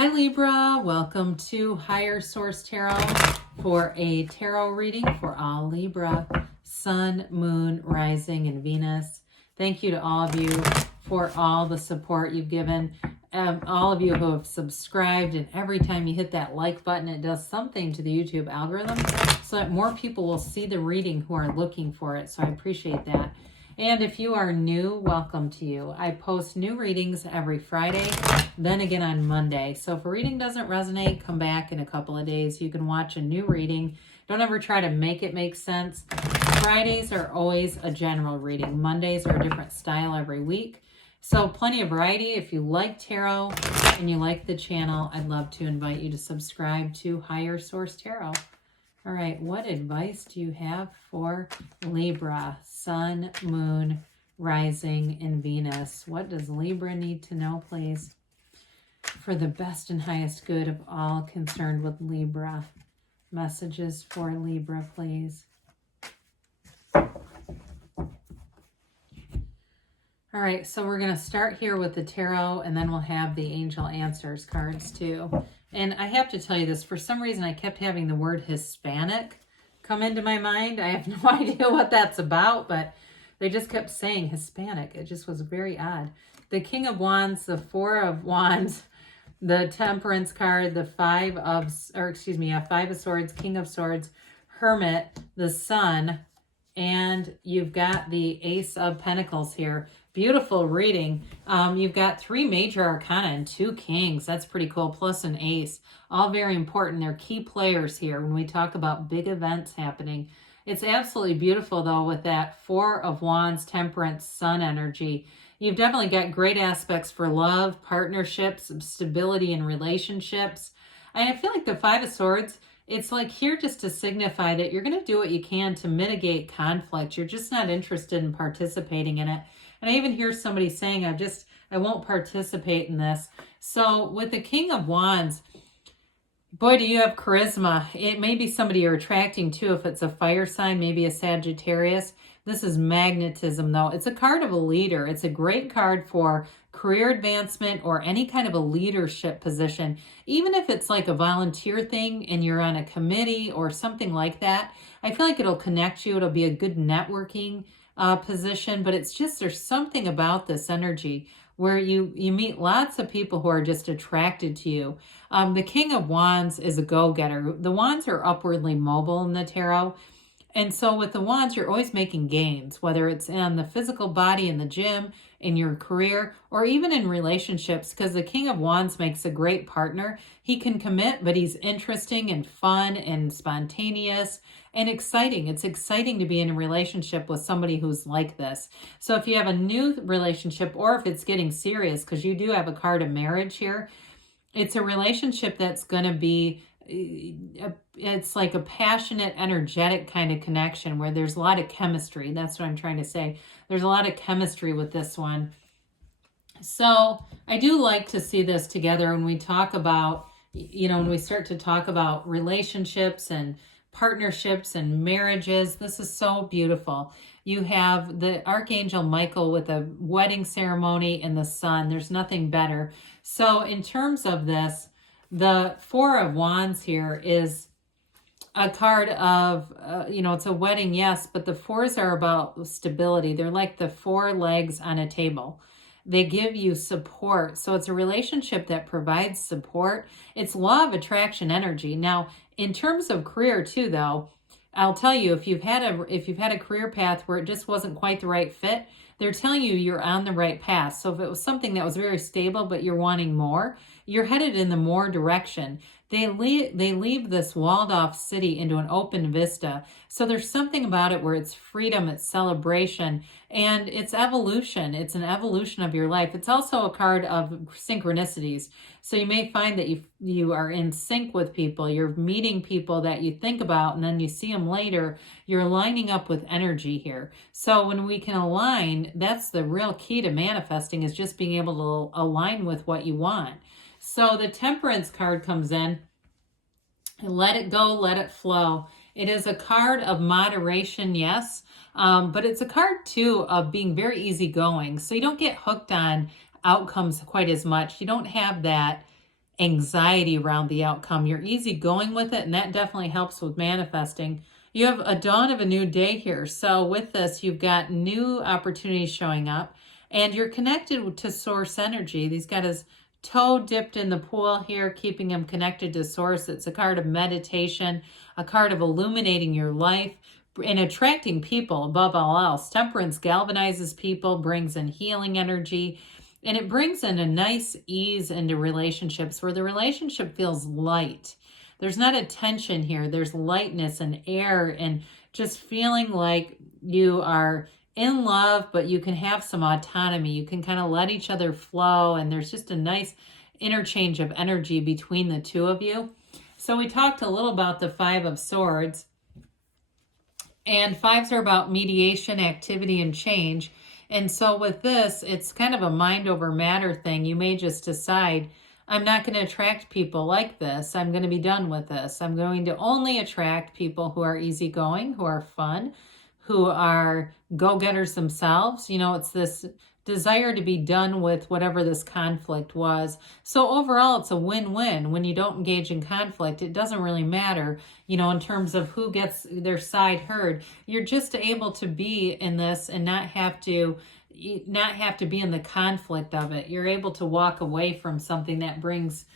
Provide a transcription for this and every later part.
Hi Libra, welcome to Higher Source Tarot for a tarot reading for all Libra, Sun, Moon, Rising, and Venus. Thank you to all of you for all the support you've given. All of you who have subscribed, and every time you hit that like button, it does something to the YouTube algorithm so that more people will see the reading who are looking for it. So I appreciate that. And if you are new, welcome to you. I post new readings every Friday, then again on Monday. So if a reading doesn't resonate, come back in a couple of days. You can watch a new reading. Don't ever try to make it make sense. Fridays are always a general reading. Mondays are a different style every week. So plenty of variety. If you like tarot and you like the channel, I'd love to invite you to subscribe to Higher Source Tarot. All right, what advice do you have for Libra, Sun, Moon, Rising, and Venus? What does Libra need to know, please, for the best and highest good of all concerned with Libra? Messages for Libra, please. All right, so we're going to start here with the tarot, and then we'll have the angel answers cards too. And I have to tell you this, for some reason I kept having the word Hispanic come into my mind. I have no idea what that's about, but they just kept saying Hispanic. It just was very odd. The King of Wands, the Four of Wands, the Temperance card, the Five of Swords, King of Swords, Hermit, the Sun, and you've got the Ace of Pentacles here. Beautiful reading. You've got 3 major arcana and 2 kings. That's pretty cool. Plus an ace. All very important. They're key players here when we talk about big events happening. It's absolutely beautiful, though, with that 4 of Wands, Temperance, Sun energy. You've definitely got great aspects for love, partnerships, stability in relationships. And I feel like the 5 of Swords, it's like here just to signify that you're going to do what you can to mitigate conflict. You're just not interested in participating in it. And I even hear somebody saying, I won't participate in this. So with the King of Wands, boy, do you have charisma. It may be somebody you're attracting to if it's a fire sign, maybe a Sagittarius. This is magnetism, though. It's a card of a leader. It's a great card for career advancement or any kind of a leadership position. Even if it's like a volunteer thing and you're on a committee or something like that, I feel like it'll connect you. It'll be a good networking position, but it's just, there's something about this energy where you meet lots of people who are just attracted to you. The King of Wands is a go-getter. The Wands are upwardly mobile in the tarot. And so with the Wands, you're always making gains, whether it's in the physical body, in the gym, in your career, or even in relationships, because the King of Wands makes a great partner. He can commit, but he's interesting and fun and spontaneous and exciting. It's exciting to be in a relationship with somebody who's like this. So if you have a new relationship or if it's getting serious, because you do have a card of marriage here, it's a relationship that's going to be, it's like a passionate, energetic kind of connection where there's a lot of chemistry. That's what I'm trying to say. There's a lot of chemistry with this one. So I do like to see this together when we talk about, when we start to talk about relationships and partnerships and marriages. This is so beautiful. You have the Archangel Michael with a wedding ceremony and the sun. There's nothing better. So in terms of this, the 4 of Wands here is a card of, it's a wedding, yes, but the 4s are about stability. They're like the 4 legs on a table. They give you support. So it's a relationship that provides support. It's law of attraction energy. Now, in terms of career too, though, I'll tell you, if you've had a career path where it just wasn't quite the right fit, they're telling you you're on the right path. So if it was something that was very stable, but you're wanting more, you're headed in the more direction. They leave this walled off city into an open vista. So there's something about it where it's freedom, it's celebration, and it's evolution. It's an evolution of your life. It's also a card of synchronicities. So you may find that you are in sync with people. You're meeting people that you think about, and then you see them later. You're lining up with energy here. So when we can align, that's the real key to manifesting, is just being able to align with what you want. So the Temperance card comes in. Let it go, let it flow. It is a card of moderation, yes, but it's a card, too, of being very easygoing. So you don't get hooked on outcomes quite as much. You don't have that anxiety around the outcome. You're easygoing with it, and that definitely helps with manifesting. You have a dawn of a new day here. So with this, you've got new opportunities showing up, and you're connected to source energy. He's got his toe dipped in the pool here, keeping him connected to source. It's a card of meditation, a card of illuminating your life and attracting people above all else. Temperance galvanizes people, brings in healing energy, and it brings in a nice ease into relationships where the relationship feels light. There's not a tension here. There's lightness and air and just feeling like you are in love, but you can have some autonomy. You can kind of let each other flow, and there's just a nice interchange of energy between the two of you. So we talked a little about the Five of Swords, and fives are about mediation, activity, and change. And so with this, it's kind of a mind over matter thing. You may just decide, I'm not going to attract people like this. I'm going to be done with this. I'm going to only attract people who are easygoing, who are fun, who are go-getters themselves. You know, it's this desire to be done with whatever this conflict was. So overall, it's a win-win. When you don't engage in conflict, it doesn't really matter, you know, in terms of who gets their side heard. You're just able to be in this and not have to be in the conflict of it. You're able to walk away from something that brings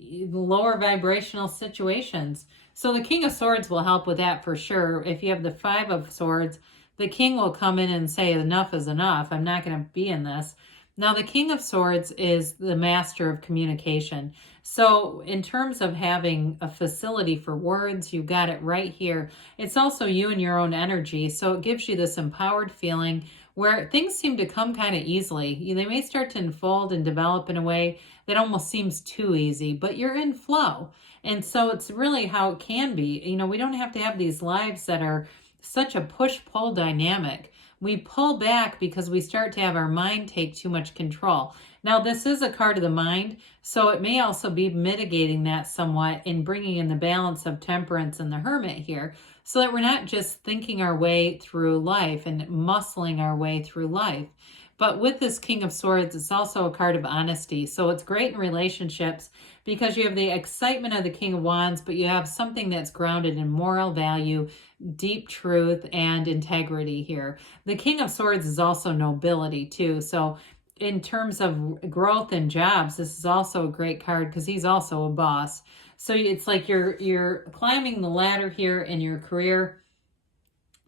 lower vibrational situations. So the King of Swords will help with that for sure. If you have the Five of Swords, the King will come in and say, enough is enough. I'm not going to be in this. Now, the King of Swords is the master of communication. So in terms of having a facility for words, you got it right here. It's also you and your own energy. So it gives you this empowered feeling where things seem to come kind of easily. They may start to unfold and develop in a way that almost seems too easy, but you're in flow. And so it's really how it can be. You know, we don't have to have these lives that are such a push-pull dynamic. We pull back because we start to have our mind take too much control. Now, this is a card of the mind, so it may also be mitigating that somewhat in bringing in the balance of Temperance and the Hermit here, so that we're not just thinking our way through life and muscling our way through life. But with this King of Swords, it's also a card of honesty. So it's great in relationships because you have the excitement of the King of Wands, but you have something that's grounded in moral value, deep truth, and integrity here. The King of Swords is also nobility too. So in terms of growth and jobs, this is also a great card because he's also a boss. So it's like you're climbing the ladder here in your career,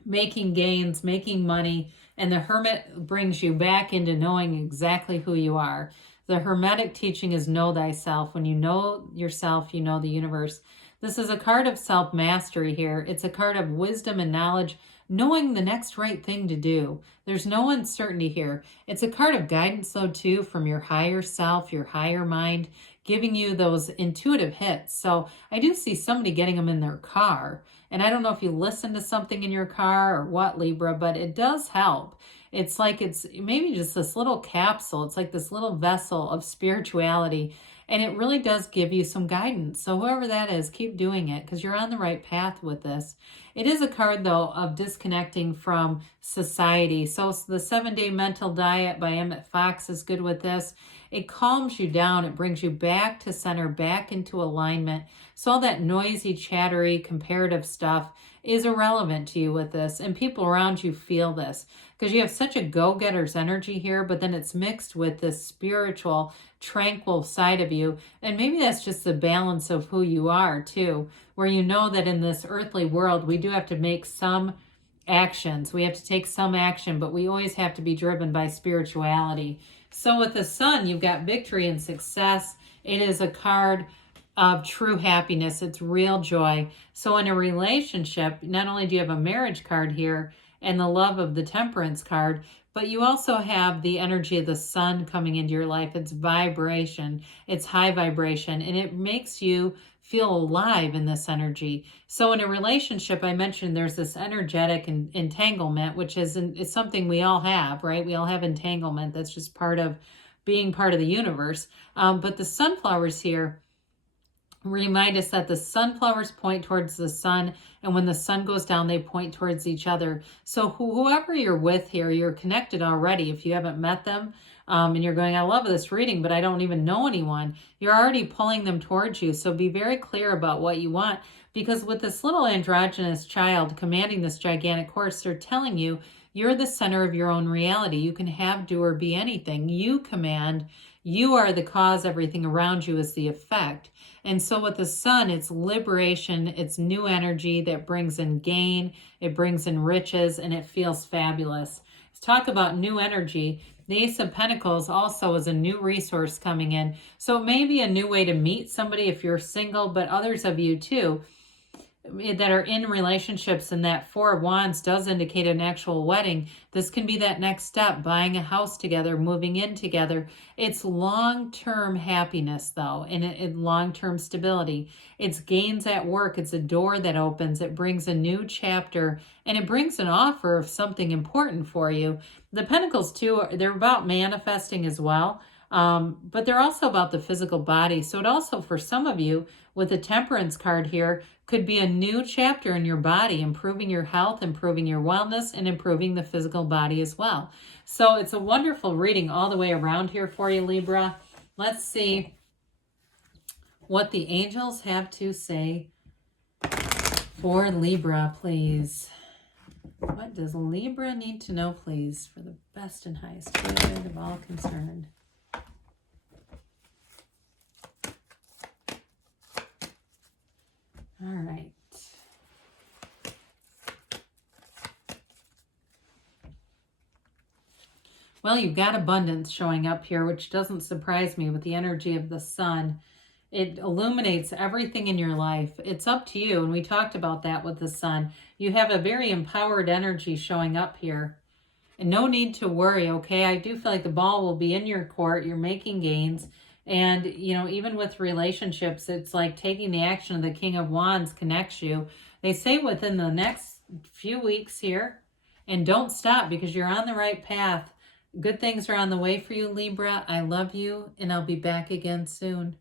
making gains, making money, and the Hermit brings you back into knowing exactly who you are. The Hermetic teaching is know thyself. When you know yourself, you know the universe. This is a card of self-mastery here. It's a card of wisdom and knowledge, knowing the next right thing to do. There's no uncertainty here. It's a card of guidance, though, too, from your higher self, your higher mind, giving you those intuitive hits. So I do see somebody getting them in their car. And I don't know if you listen to something in your car or what, Libra, but it does help. It's like it's maybe just this little capsule. It's like this little vessel of spirituality. And it really does give you some guidance. So whoever that is, keep doing it because you're on the right path with this. It is a card, though, of disconnecting from society. So the 7-Day Mental Diet by Emmett Fox is good with this. It calms you down. It brings you back to center, back into alignment. So all that noisy, chattery, comparative stuff is irrelevant to you with this. And people around you feel this because you have such a go-getter's energy here, but then it's mixed with this spiritual, tranquil side of you. And maybe that's just the balance of who you are too, where you know that in this earthly world, we do have to make some actions. We have to take some action, but we always have to be driven by spirituality. So with the Sun, you've got victory and success. It is a card of true happiness. It's real joy. So in a relationship, not only do you have a marriage card here and the love of the Temperance card, but you also have the energy of the Sun coming into your life. It's vibration. It's high vibration, and it makes you feel alive in this energy. So in a relationship, I mentioned there's this energetic entanglement, which is something we all have, right? We all have entanglement. That's just part of being part of the universe. But the sunflowers here remind us that the sunflowers point towards the sun, and when the sun goes down, they point towards each other. So whoever you're with here, you're connected already. If you haven't met them, and you're going, I love this reading, but I don't even know anyone, you're already pulling them towards you. So be very clear about what you want, because with this little androgynous child commanding this gigantic horse, they're telling you you're the center of your own reality. You can have, do, or be anything. You command. You are the cause. Everything around you is the effect. And so with the sun, it's liberation, it's new energy that brings in gain, it brings in riches, and it feels fabulous. Let's talk about new energy. The Ace of Pentacles also is a new resource coming in. So it may be a new way to meet somebody if you're single, but others of you too that are in relationships, and that Four of Wands does indicate an actual wedding. This can be that next step, buying a house together, moving in together. It's long-term happiness though, and long-term stability. It's gains at work. It's a door that opens. It brings a new chapter, and it brings an offer of something important for you. The Pentacles too, they're about manifesting as well. But they're also about the physical body. So it also, for some of you, with the Temperance card here, could be a new chapter in your body, improving your health, improving your wellness, and improving the physical body as well. So it's a wonderful reading all the way around here for you, Libra. Let's see what the angels have to say for Libra, please. What does Libra need to know, please, for the best and highest good of all concerned? All right. Well, you've got abundance showing up here, which doesn't surprise me with the energy of the sun. It illuminates everything in your life. It's up to you, and we talked about that with the sun. You have a very empowered energy showing up here. And no need to worry, okay? I do feel like the ball will be in your court. You're making gains. And, you know, even with relationships, it's like taking the action of the King of Wands connects you. They say within the next few weeks here, and don't stop because you're on the right path. Good things are on the way for you, Libra. I love you, and I'll be back again soon.